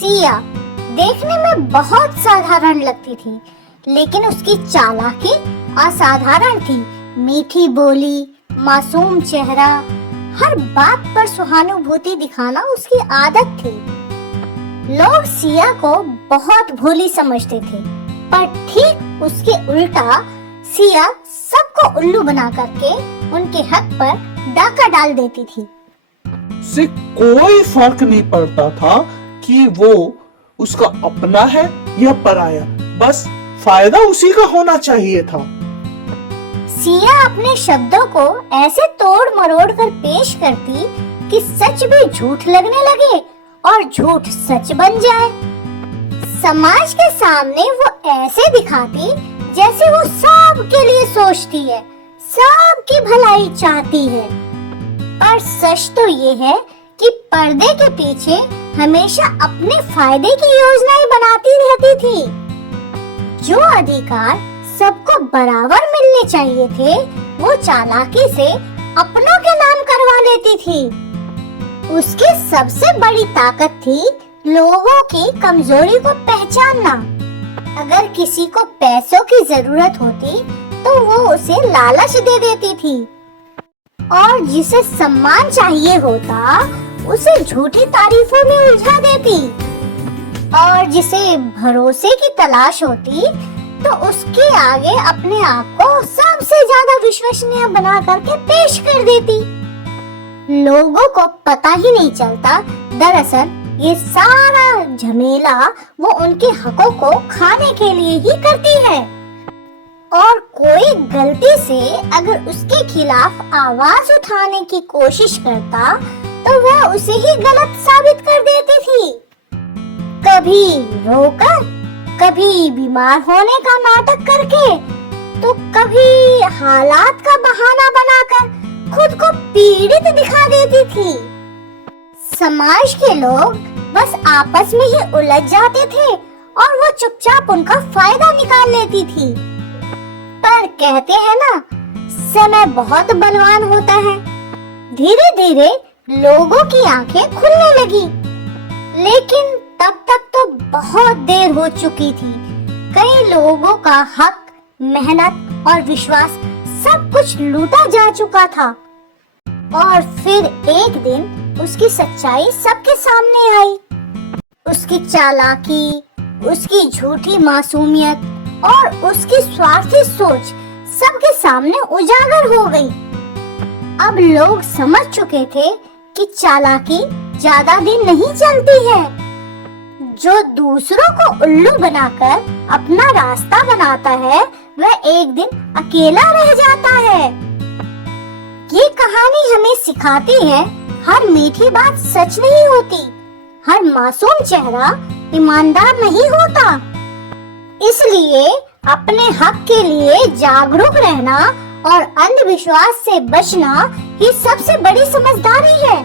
सिया देखने में बहुत साधारण लगती थी, लेकिन उसकी चालाकी असाधारण थी। मीठी बोली, मासूम चेहरा, हर बात पर सहानुभूति दिखाना उसकी आदत थी। लोग सिया को बहुत भोली समझते थे, पर ठीक उसके उल्टा सिया सबको उल्लू बना करके उनके हक पर डाका डाल देती थी। से कोई फर्क नहीं पड़ता था कि वो उसका अपना है या पराया, बस फायदा उसी का होना चाहिए था। सिया अपने शब्दों को ऐसे तोड़ मरोड़ कर पेश करती कि सच भी झूठ लगने लगे और झूठ सच बन जाए। समाज के सामने वो ऐसे दिखाती जैसे वो सबके लिए सोचती है, सबकी भलाई चाहती है। पर सच तो ये है कि पर्दे के पीछे हमेशा अपने फायदे की योजनाएं बनाती रहती थी। जो अधिकार सबको बराबर मिलने चाहिए थे, वो चालाकी से अपनों के नाम करवा लेती थी। उसकी सबसे बड़ी ताकत थी लोगों की कमजोरी को पहचानना। अगर किसी को पैसों की जरूरत होती तो वो उसे लालच दे देती थी, और जिसे सम्मान चाहिए होता उसे झूठी तारीफों में उलझा देती, और जिसे भरोसे की तलाश होती तो उसके आगे अपने आप को सबसे ज्यादा विश्वसनीय बना करके पेश कर देती। लोगों को पता ही नहीं चलता, दरअसल ये सारा झमेला वो उनके हकों को खाने के लिए ही करती है। और कोई गलती से अगर उसके खिलाफ आवाज उठाने की कोशिश करता तो वह उसे ही गलत साबित कर देती थी। कभी रोकर, कभी बीमार होने का नाटक करके, तो कभी हालात का बहाना बनाकर खुद को पीड़ित दिखा देती थी। समाज के लोग बस आपस में ही उलझ जाते थे और वो चुपचाप उनका फायदा निकाल लेती थी। पर कहते हैं ना, समय बहुत बलवान होता है। धीरे धीरे लोगों की आंखें खुलने लगी, लेकिन तब तक तो बहुत देर हो चुकी थी। कई लोगों का हक, मेहनत और विश्वास सब कुछ लूटा जा चुका था। और फिर एक दिन उसकी सच्चाई सबके सामने आई। उसकी चालाकी, उसकी झूठी मासूमियत और उसकी स्वार्थी सोच सबके सामने उजागर हो गई। अब लोग समझ चुके थे कि चालाकी ज्यादा दिन नहीं चलती है। जो दूसरों को उल्लू बनाकर अपना रास्ता बनाता है, वह एक दिन अकेला रह जाता है। ये कहानी हमें सिखाती है, हर मीठी बात सच नहीं होती, हर मासूम चेहरा ईमानदार नहीं होता। इसलिए अपने हक के लिए जागरूक रहना और अंधविश्वास से बचना ही सबसे बड़ी समझदारी है।